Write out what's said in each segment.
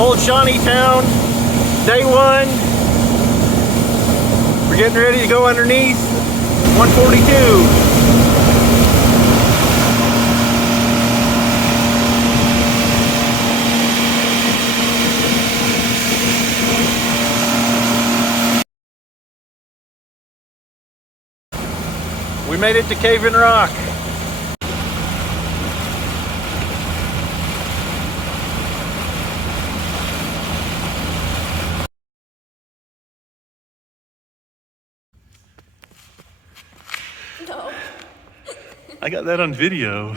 Old Shawneetown, day one. We're getting ready to go underneath 142. We made it to Cave-in Rock. No. I got that on video.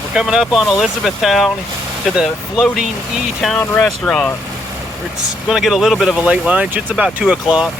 We're coming up on Elizabethtown to the floating E-Town restaurant. It's gonna get a little bit of a late lunch. It's about 2 o'clock.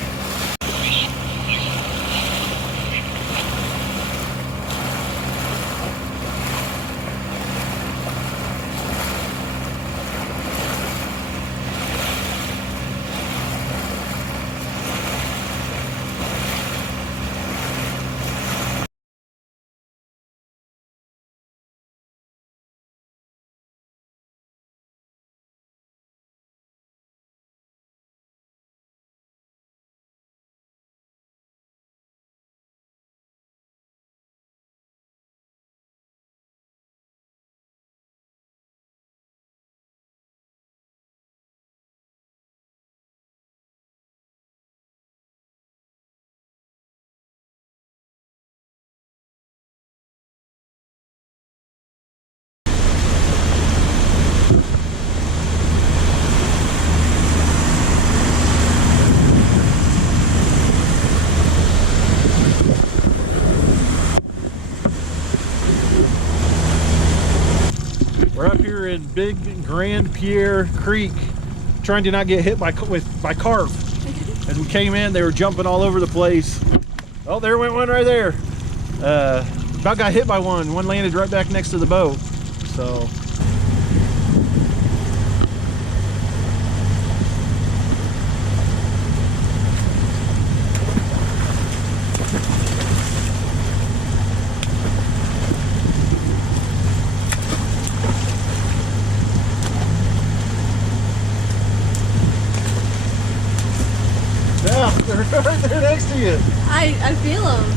We're up here in Big Grand Pierre Creek, trying to not get hit by carp. As we came in, they were jumping all over the place. Oh, there went one right there. About got hit by one. One landed right back next to the boat. So. Yeah, they're right there next to you. I feel them.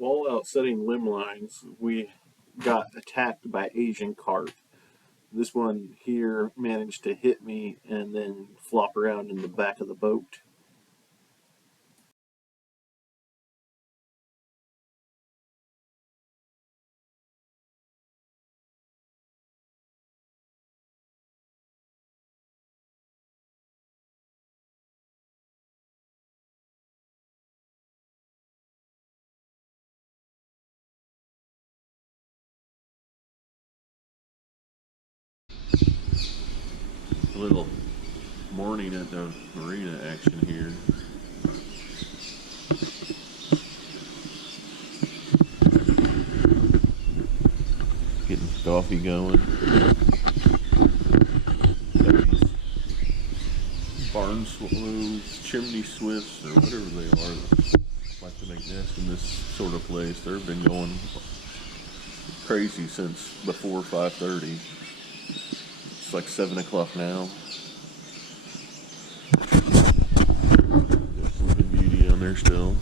While out setting limb lines, we got attacked by Asian carp. This one here managed to hit me and then flop around in the back of the boat. A little morning at the marina action here. Getting coffee going. Got these barn swallows, chimney swifts, or whatever they are that like to make nests in this sort of place. They've been going crazy since before 5:30. It's like 7 o'clock now. There's Sleeping Beauty on there still.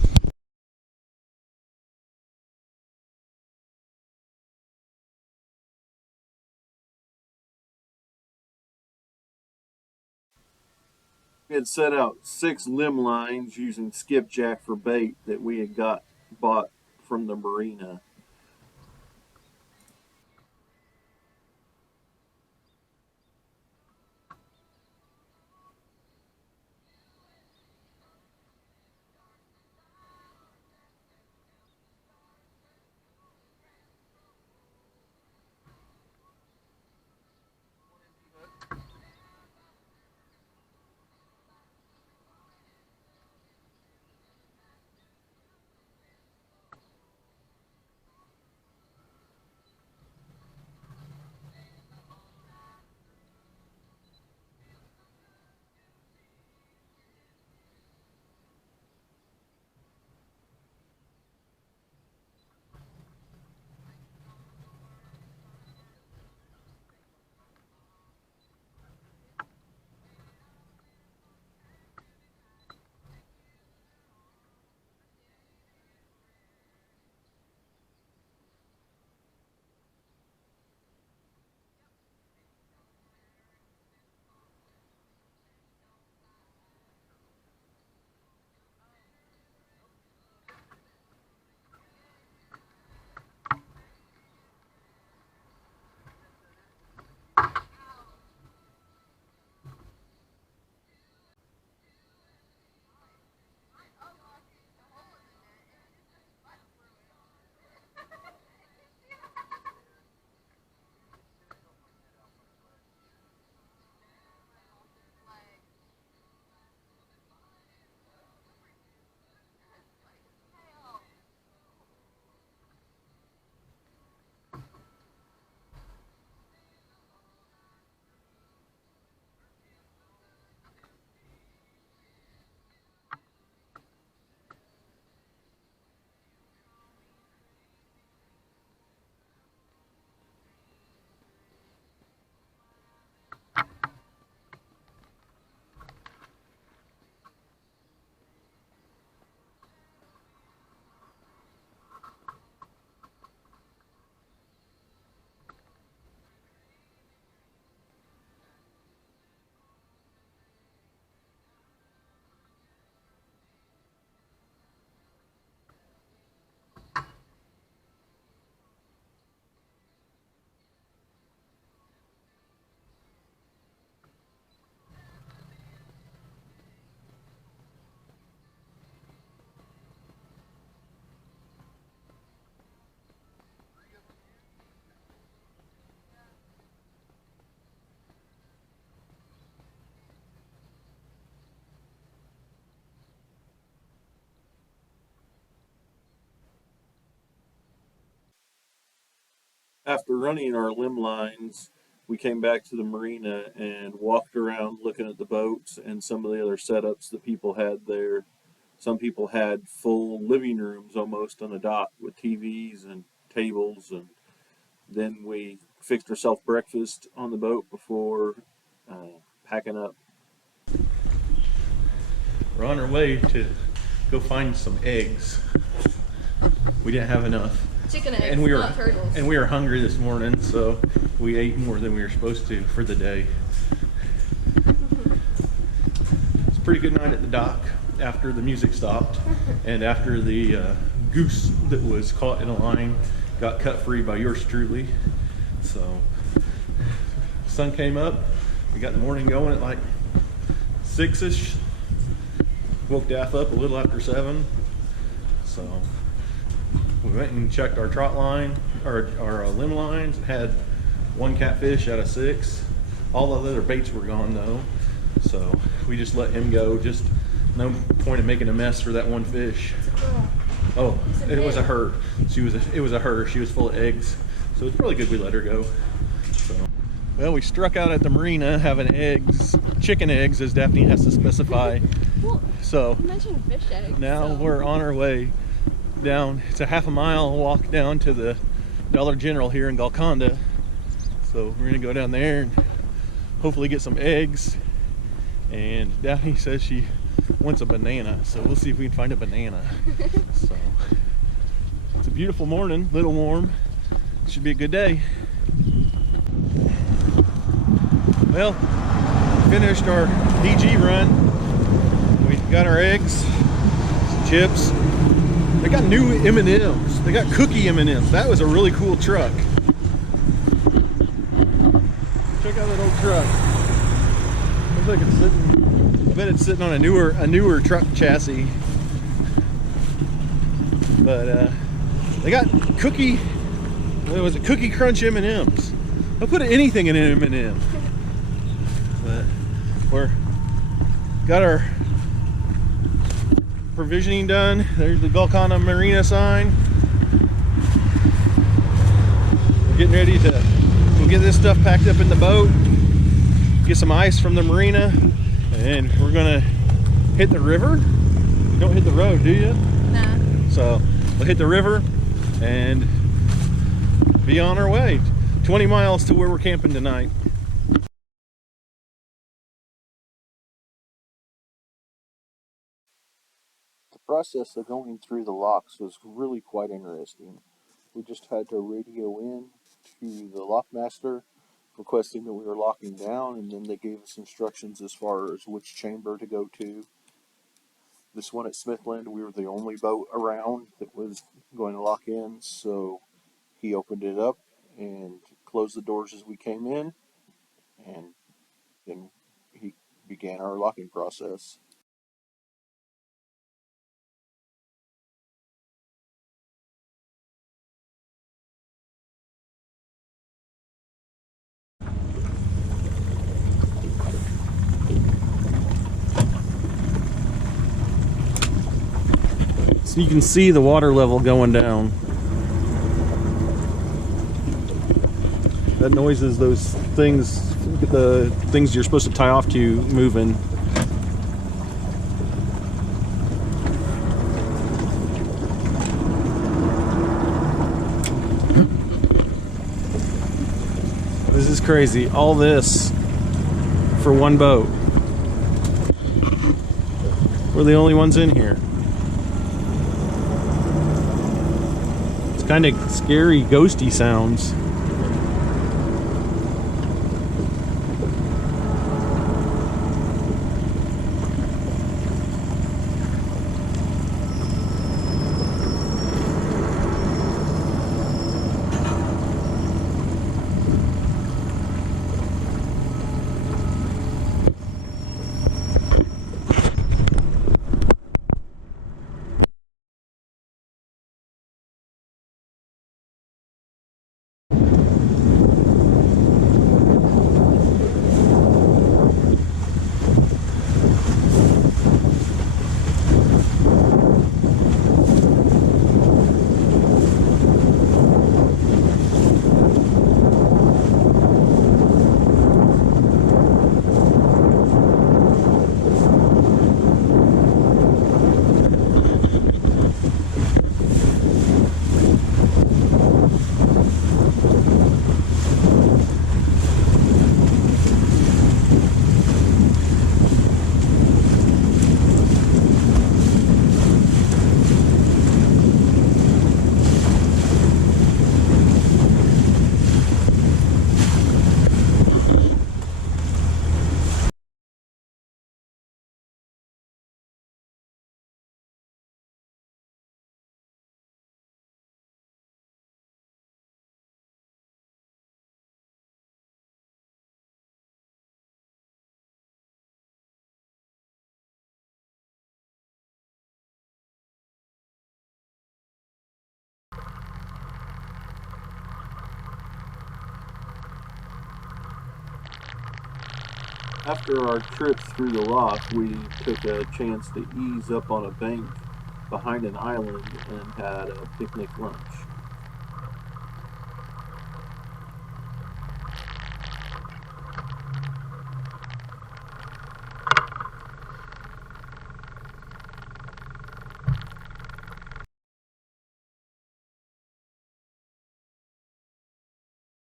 We had set out 6 limb lines using skipjack for bait that we had bought from the marina. After running our limb lines, we came back to the marina and walked around looking at the boats and some of the other setups that people had there. Some people had full living rooms almost on the dock with TVs and tables, and then we fixed ourselves breakfast on the boat before packing up. We're on our way to go find some eggs. We didn't have enough. Chicken eggs, not turtles. And we were hungry this morning, so we ate more than we were supposed to for the day. It's a pretty good night at the dock after the music stopped and after the goose that was caught in a line got cut free by yours truly. So the sun came up, we got the morning going at like 6ish. Woke Daff up a little after 7. So we went and checked our trot line, our limb lines, and had 1 catfish out of 6. All the other baits were gone though, so we just let him go. Just no point in making a mess for that one fish. It's a girl. Oh, it was a her. It was a her. She was full of eggs, so it's probably good we let her go. So, well, we struck out at the marina having eggs, chicken eggs, as Daphne has to specify. Well, So you mentioned fish eggs. now so. we're on our way down. It's a half a mile walk down to the Dollar General here in Golconda. So we're gonna go down there and hopefully get some eggs. And Daphne says she wants a banana, so we'll see if we can find a banana. So it's a beautiful morning, little warm. Should be a good day. Well, finished our DG run. We got our eggs, some chips. They got new M&Ms. They got cookie M&Ms. That was a really cool truck. Check out that old truck. Looks like it's sitting. I bet it's sitting on a newer truck chassis. But they got cookie. What was it? Cookie Crunch M&Ms. I'll put anything in an M&M. But we're got our provisioning done. There's the Golconda Marina sign. We're getting ready to go get this stuff packed up in the boat, get some ice from the marina, and we're gonna hit the river. You don't hit the road, do you? Nah. So we'll hit the river and be on our way. 20 miles to where we're camping tonight. The process of going through the locks was really quite interesting. We just had to radio in to the lockmaster requesting that we were locking down, and then they gave us instructions as far as which chamber to go to. This one at Smithland, we were the only boat around that was going to lock in, so he opened it up and closed the doors as we came in, and then he began our locking process. So you can see the water level going down. That noise is those things, the things you're supposed to tie off to moving. This is crazy. All this for one boat. We're the only ones in here. It's kind of scary, ghosty sounds. After our trip through the lock, we took a chance to ease up on a bank behind an island and had a picnic lunch.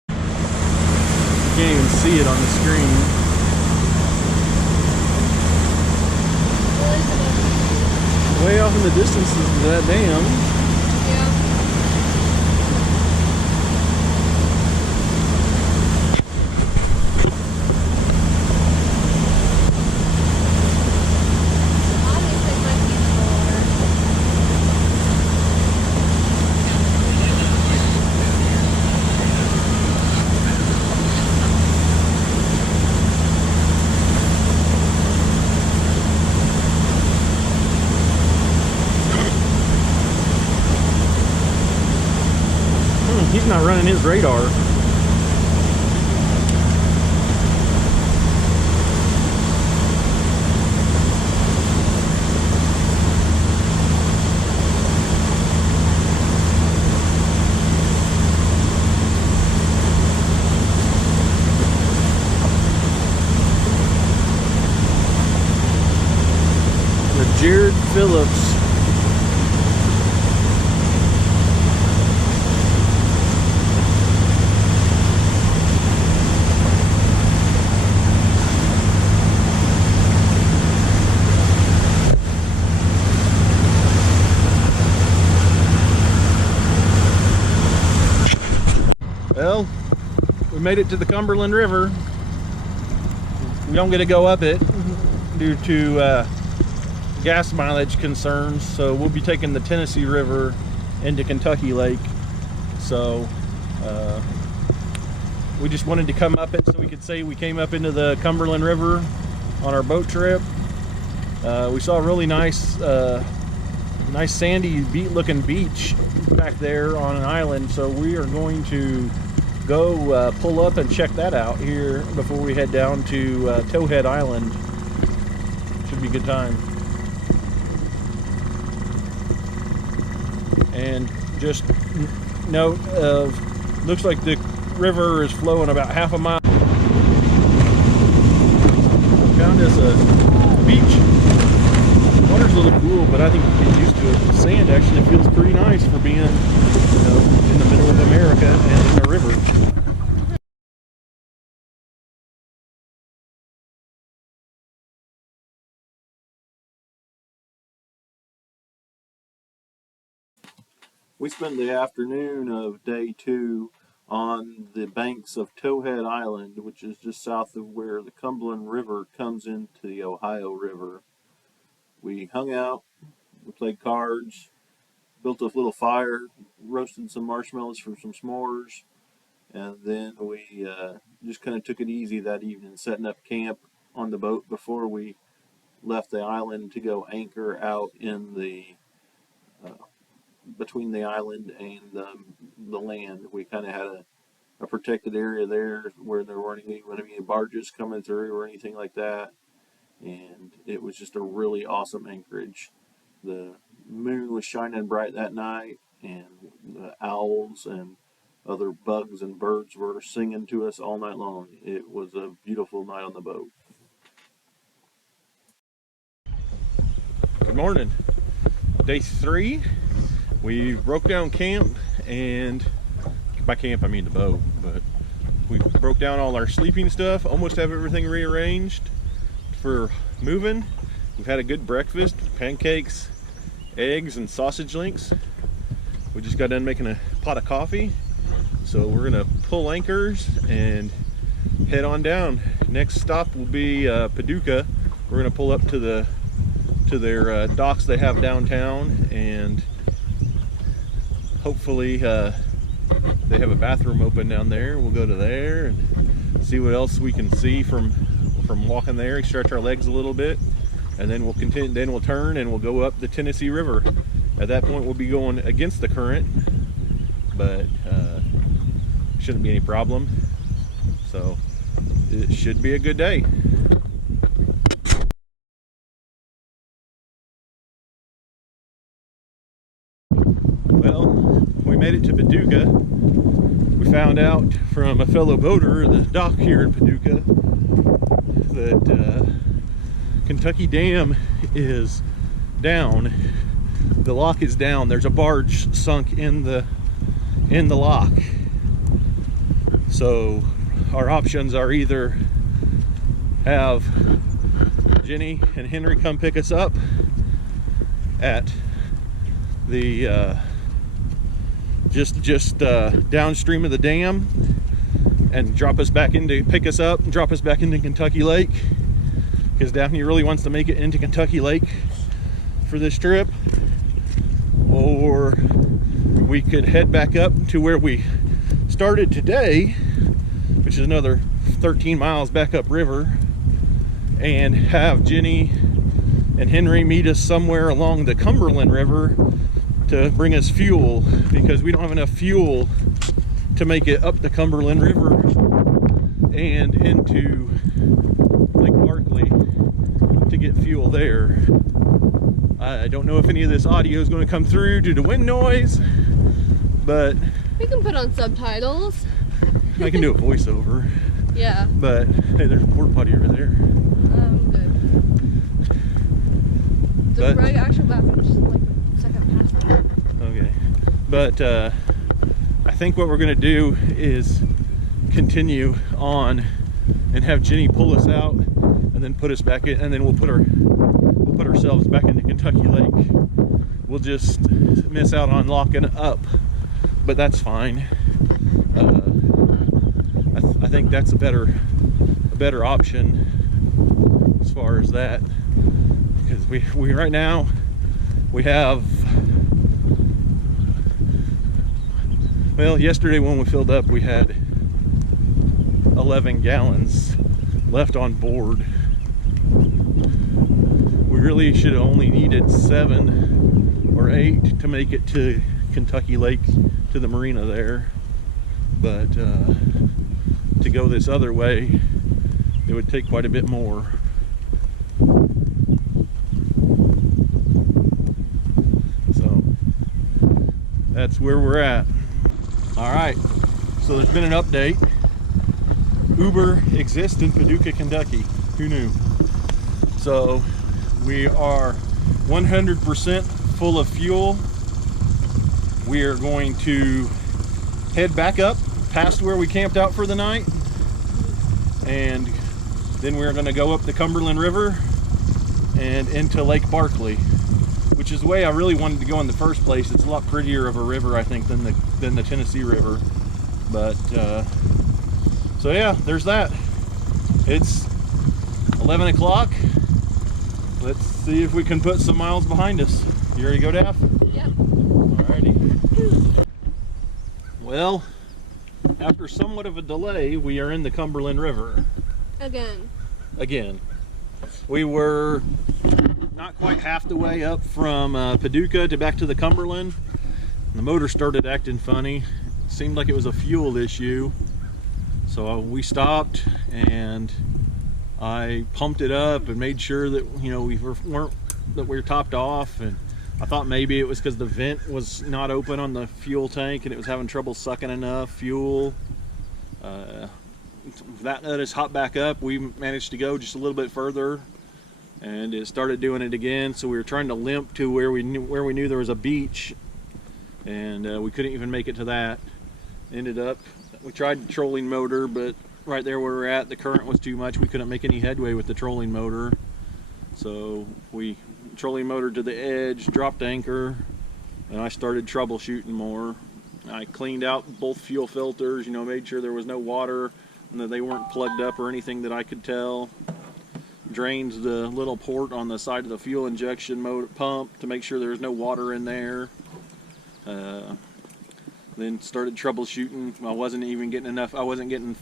You can't even see it on the screen. Way off in the distance is that dam. Yeah. Obviously, it might be smaller. He's not running his radar. The Jared Phillips. Well, we made it to the Cumberland River. We don't get to go up it due to gas mileage concerns, so we'll be taking the Tennessee River into Kentucky Lake. So we just wanted to come up it so we could say we came up into the Cumberland River on our boat trip. We saw a really nice sandy looking beach back there on an island, so we are going to go pull up and check that out here before we head down to Towhead Island. Should be a good time. And just note of, looks like the river is flowing about half a mile. Found us a beach. The water's a little cool, but I think we get used to it. The sand actually feels pretty nice for being, in the middle of America and in a river. We spent the afternoon of day 2 on the banks of Towhead Island, which is just south of where the Cumberland River comes into the Ohio River. We hung out, we played cards, built a little fire, roasted some marshmallows for some s'mores, and then we just kind of took it easy that evening, setting up camp on the boat before we left the island to go anchor out in the between the island and the land. We kind of had a protected area there where there weren't any barges coming through or anything like that, and it was just a really awesome anchorage. The moon was shining bright that night, and the owls and other bugs and birds were singing to us all night long. It was a beautiful night on the boat. Good morning. Day 3. We broke down camp, and by camp I mean the boat, but we broke down all our sleeping stuff, almost have everything rearranged for moving. We've had a good breakfast, pancakes, eggs, and sausage links. We just got done making a pot of coffee, so we're gonna pull anchors and head on down. Next stop will be Paducah. We're gonna pull up to their docks they have downtown, and hopefully they have a bathroom open down there. We'll go to there and see what else we can see from walking there, stretch our legs a little bit, and then we'll continue. Then we'll turn and we'll go up the Tennessee River. At that point we'll be going against the current, but shouldn't be any problem. So it should be a good day. Well, we made it to Paducah. We found out from a fellow boater at the dock here in Paducah that Kentucky Dam is down. The lock is down. There's a barge sunk in the lock. So our options are either have Jenny and Henry come pick us up at the just downstream of the dam and pick us up and drop us back into Kentucky Lake, because Daphne really wants to make it into Kentucky Lake for this trip, or we could head back up to where we started today, which is another 13 miles back up river, and have Jenny and Henry meet us somewhere along the Cumberland River to bring us fuel, because we don't have enough fuel to make it up the Cumberland River and into Lake Barkley to get fuel there. I don't know if any of this audio is going to come through due to wind noise, but We can put on subtitles. I can do a voiceover. Yeah. But hey, there's a porta potty over there. Good. The right actual bathroom is just like the second past me. Okay. But I think what we're gonna do is continue on and have Jenny pull us out and then put us back in, and then we'll put ourselves back into Kentucky Lake. We'll just miss out on locking up, but that's fine. I think that's a better option as far as that, because we right now we have, well, yesterday when we filled up we had 11 gallons left on board. We really should have only needed 7 or 8 to make it to Kentucky Lake, to the marina there, but to go this other way it would take quite a bit more. So that's where we're at. All right, so there's been an update. Uber exists in Paducah, Kentucky. Who knew? So we are 100% full of fuel. We are going to head back up past where we camped out for the night, and then we're going to go up the Cumberland River and into Lake Barkley, which is the way I really wanted to go in the first place. It's a lot prettier of a river, I think, than the Tennessee River. But so yeah, there's that. It's 11 o'clock. Let's see if we can put some miles behind us. You ready to go, Daph? Yep. Alrighty. Well, after somewhat of a delay, we are in the Cumberland River. Again. We were not quite half the way up from Paducah to back to the Cumberland. The motor started acting funny. It seemed like it was a fuel issue. So we stopped and I pumped it up and made sure that, you know, we were topped off, and I thought maybe it was because the vent was not open on the fuel tank and it was having trouble sucking enough fuel. That let us hop back up. We managed to go just a little bit further and it started doing it again. So we were trying to limp to where we knew there was a beach, and we couldn't even make it to that. Ended up, we tried the trolling motor, but right there where we're at, the current was too much. We couldn't make any headway with the trolling motor. So we trolling motor to the edge, dropped anchor, and I started troubleshooting more. I cleaned out both fuel filters, you know, made sure there was no water and that they weren't plugged up or anything that I could tell. Drained the little port on the side of the fuel injection motor pump to make sure there was no water in there. Then started troubleshooting. I wasn't even getting enough. I wasn't getting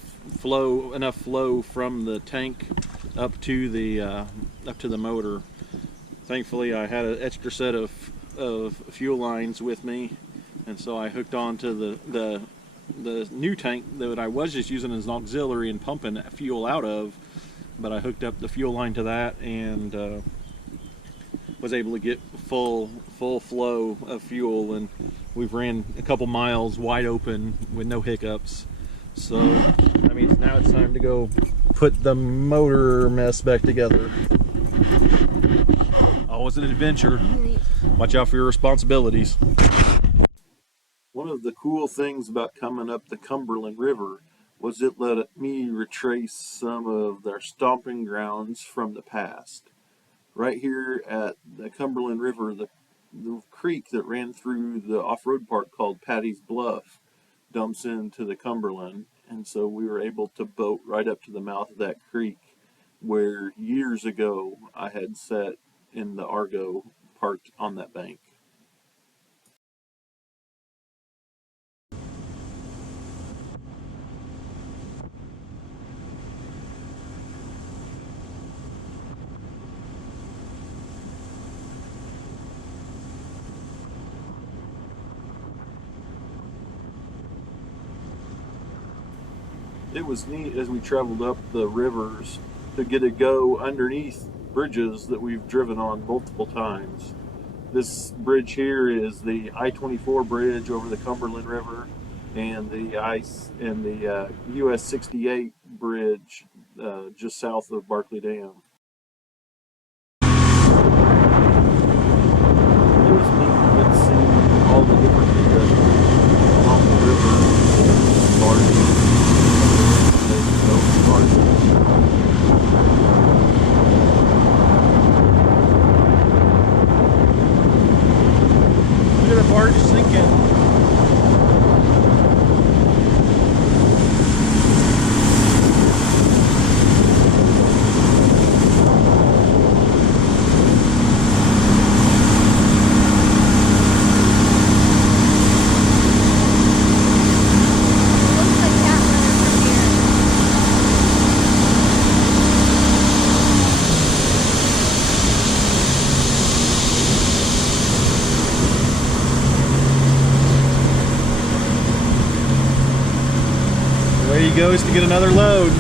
enough flow from the tank up to the motor. Thankfully, I had an extra set of fuel lines with me, and so I hooked onto the the new tank that I was just using as an auxiliary and pumping fuel out of, but I hooked up the fuel line to that and was able to get full flow of fuel, and we've ran a couple miles wide open with no hiccups. So that means now it's time to go put the motor mess back together. Always an adventure. Watch out for your responsibilities. One of the cool things about coming up the Cumberland River was it let me retrace some of their stomping grounds from the past. Right here at the Cumberland River, the creek that ran through the off-road park called Patty's Bluff dumps into the Cumberland, and so we were able to boat right up to the mouth of that creek where years ago I had sat in the Argo parked on that bank. It was neat as we traveled up the rivers to get to go underneath bridges that we've driven on multiple times. This bridge here is the I-24 bridge over the Cumberland River, and the US 68 bridge just south of Barkley Dam. It was neat to see all the different along the river, barges. Look at the barge sinking. There he goes to get another load.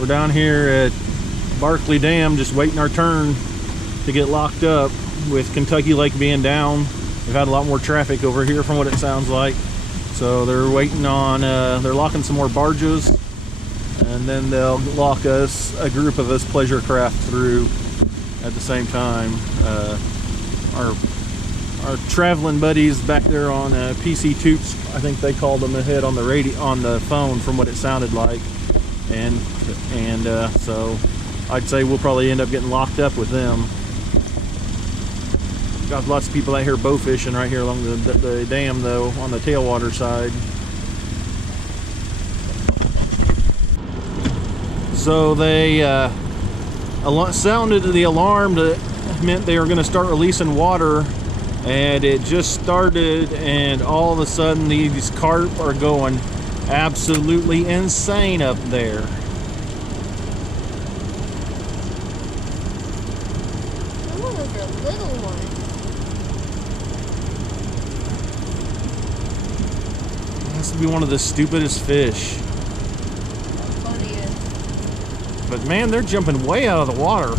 We're down here at Barkley Dam just waiting our turn to get locked up. With Kentucky Lake being down, we've had a lot more traffic over here from what it sounds like. So they're waiting on, they're locking some more barges, and then they'll lock us, a group of us pleasure craft, through at the same time. Our traveling buddies back there on PC Toots, I think they called them ahead on the radio, on the phone, from what it sounded like, and so I'd say we'll probably end up getting locked up with them. Got lots of people out here bow fishing right here along the dam, though, on the tailwater side. So they sounded the alarm that meant they were going to start releasing water, and it just started, and all of a sudden these carp are going absolutely insane up there. Some of those are little ones. This would be one of the stupidest fish. Funniest. But man, they're jumping way out of the water.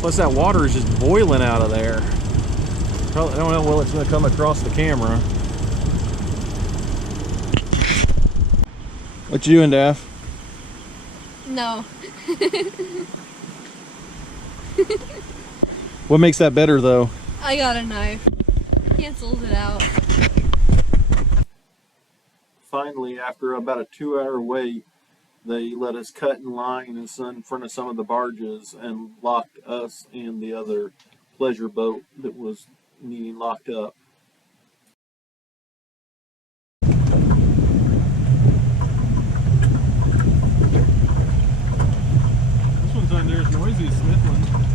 Plus that water is just boiling out of there. Probably, I don't know well it's going to come across the camera. What you doing, Daff? No. What makes that better, though? I got a knife. Cancels it out. Finally, after about a 2-hour wait, they let us cut in line in front of some of the barges and locked us and the other pleasure boat that was needing locked up. This one's not near as noisy as Smith one.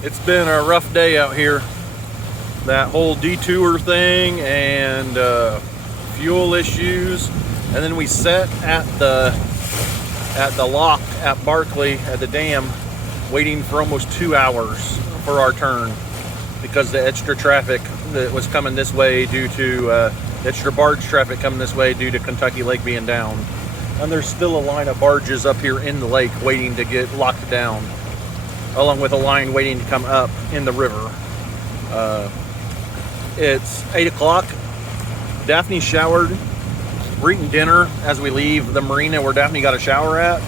It's been a rough day out here. That whole detour thing and fuel issues, and then we sat at the lock at Barkley at the dam, waiting for almost 2 hours for our turn because the extra traffic that was coming this way due to extra barge traffic coming this way due to Kentucky Lake being down. And there's still a line of barges up here in the lake waiting to get locked down, along with a line waiting to come up in the river. It's 8 o'clock. Daphne showered. We're eating dinner as we leave the marina where Daphne got a shower at.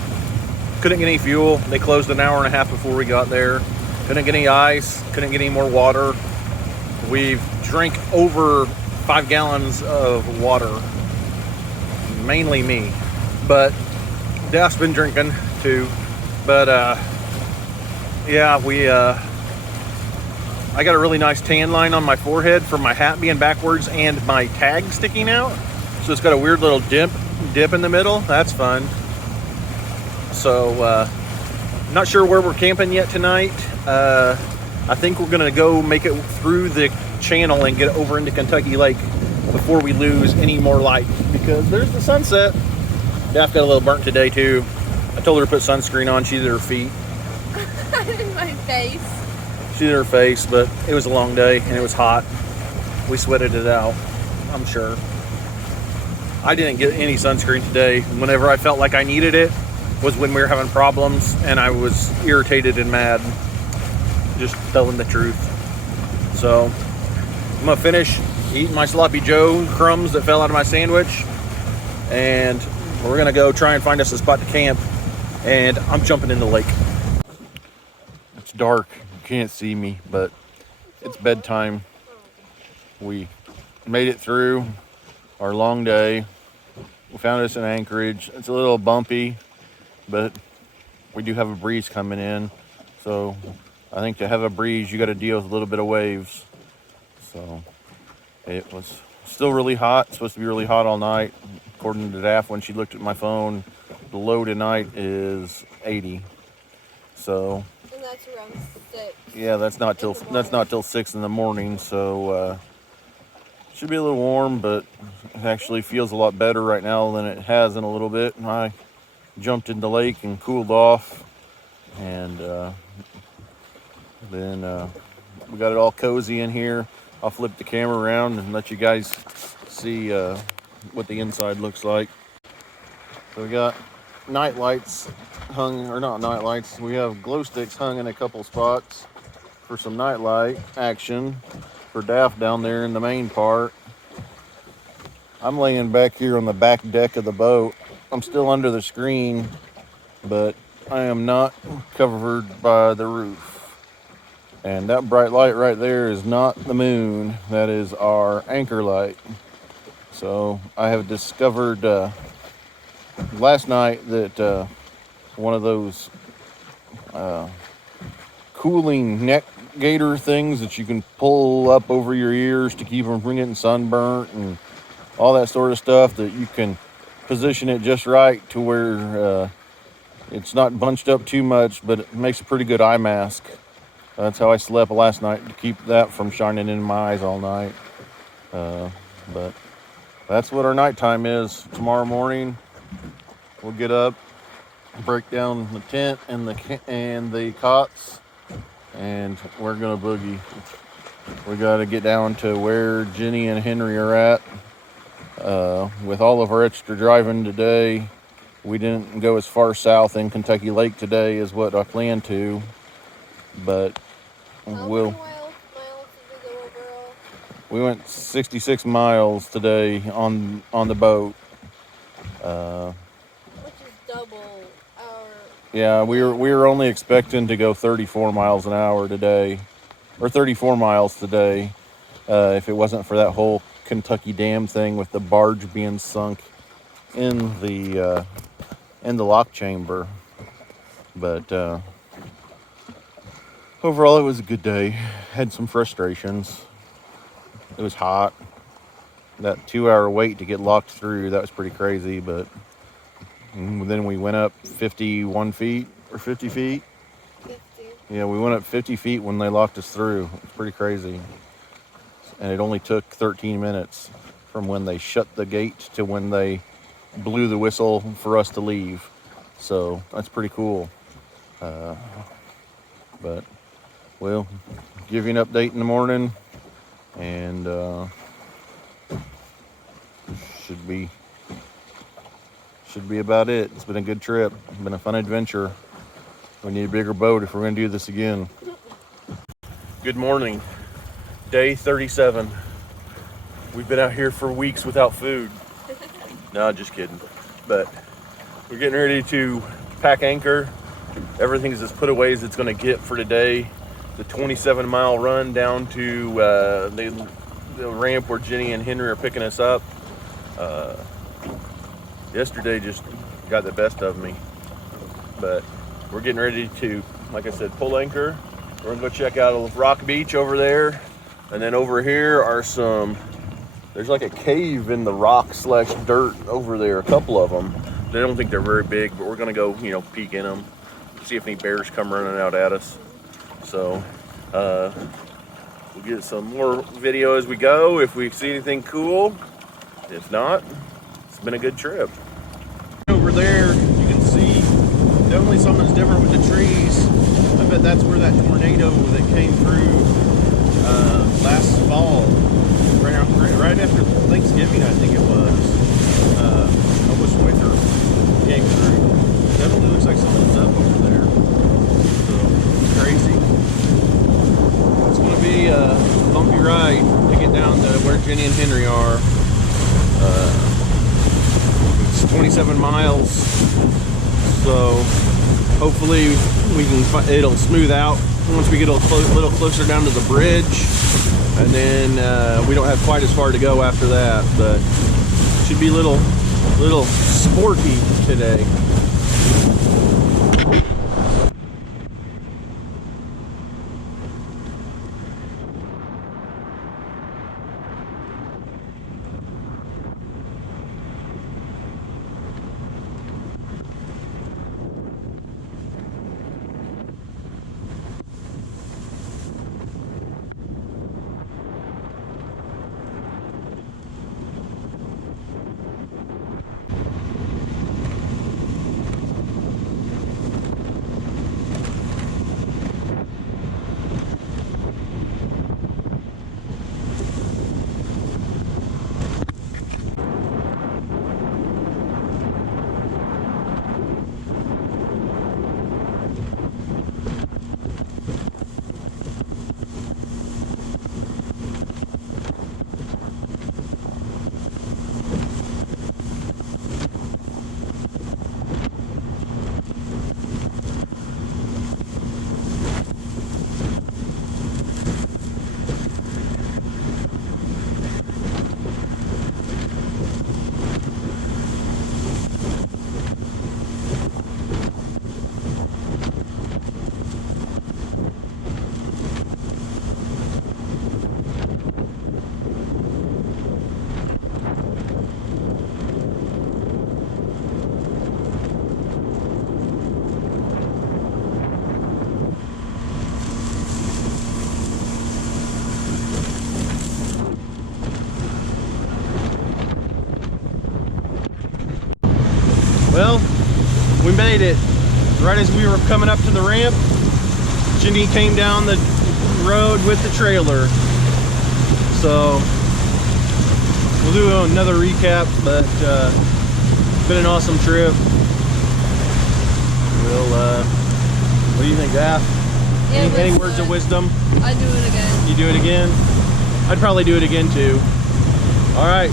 Couldn't get any fuel. They closed an hour and a half before we got there. Couldn't get any ice. Couldn't get any more water. We've drank over 5 gallons of water. Mainly me. But Daph's been drinking too. But yeah, I got a really nice tan line on my forehead from my hat being backwards and my tag sticking out. So it's got a weird little dip in the middle. That's fun. So not sure where we're camping yet tonight. I think we're gonna go make it through the channel and get over into Kentucky Lake before we lose any more light, because there's the sunset. Daph got a little burnt today too. I told her to put sunscreen on. She did her feet. In my face. She did her face, but it was a long day and it was hot. We sweated it out, I'm sure. I didn't get any sunscreen today. Whenever I felt like I needed it was when we were having problems and I was irritated and mad. Just telling the truth. So I'm gonna finish eating my sloppy Joe crumbs that fell out of my sandwich, and we're gonna go try and find us a spot to camp, and I'm jumping in the lake. It's dark, you can't see me, but it's bedtime. We made it through our long day. We found us in Anchorage. It's a little bumpy, but we do have a breeze coming in. So I think to have a breeze, you got to deal with a little bit of waves. So it was still really hot. It's supposed to be really hot all night. According to Daph, when she looked at my phone, the low tonight is 80. So And that's around 6. yeah, that's not till 6 in the morning. So should be a little warm, but it actually feels a lot better right now than it has in a little bit. And I jumped in the lake and cooled off, and then we got it all cozy in here. I'll flip the camera around and let you guys see what the inside looks like. So we got night lights hung, or not night lights, we have glow sticks hung in a couple spots for some night light action for Daph down there in the main part. I'm laying back here on the back deck of the boat. I'm still under the screen, but I am not covered by the roof. And that bright light right there is not the moon. That is our anchor light. So I have discovered last night that one of those cooling neck gaiter things that you can pull up over your ears to keep them from getting sunburnt and all that sort of stuff, that you can position it just right to where it's not bunched up too much, but it makes a pretty good eye mask. That's how I slept last night, to keep that from shining in my eyes all night. But that's what our nighttime is. Tomorrow morning, we'll get up, break down the tent and the cots, and we're gonna boogie. We got to get down to where Jenny and Henry are at. With all of our extra driving today, we didn't go as far south in Kentucky Lake today as what I planned to, but we went 66 miles today on the boat. Which is double our... Yeah, we were only expecting to go 34 miles an hour today, or 34 miles today, if it wasn't for that whole Kentucky Dam thing with the barge being sunk in the lock chamber. But overall, it was a good day. Had some frustrations. It was hot. That 2-hour wait to get locked through, that was pretty crazy. But then we went up 51 feet or 50 feet. Yeah, we went up 50 feet when they locked us through. It's pretty crazy. And it only took 13 minutes from when they shut the gate to when they blew the whistle for us to leave. So that's pretty cool. But we'll give you an update in the morning, and should be about it. It's been a good trip. It's been a fun adventure. We need a bigger boat if we're going to do this again. Good morning. Day 37. We've been out here for weeks without food. No, just kidding. But we're getting ready to pack anchor. Everything's as put away as it's going to get for today. The 27-mile run down to the ramp where Jenny and Henry are picking us up. Yesterday just got the best of me. But we're getting ready to, like I said, pull anchor. We're going to go check out a rock beach over there. And then over here are there's like a cave in the rock / dirt over there, a couple of them. I don't think they're very big, but we're gonna go, peek in them, see if any bears come running out at us. So we'll get some more video as we go if we see anything cool. If not, it's been a good trip. Over there, you can see definitely something's different with the trees. I bet that's where that tornado that came through last fall, right after Thanksgiving, I think it was, almost winter, came through. Definitely looks like something's up over there. So, it's crazy. It's going to be a bumpy ride to get down to where Jenny and Henry are. It's 27 miles, so hopefully it'll smooth out once we get a little closer down to the bridge, and then we don't have quite as far to go after that, but it should be a little sporty today. Well, we made it. Right as we were coming up to the ramp, Jenny came down the road with the trailer. So we'll do another recap, but it's been an awesome trip. What do you think, Daph? Yeah, any words of wisdom? I'd do it again. You do it again? I'd probably do it again too. All right.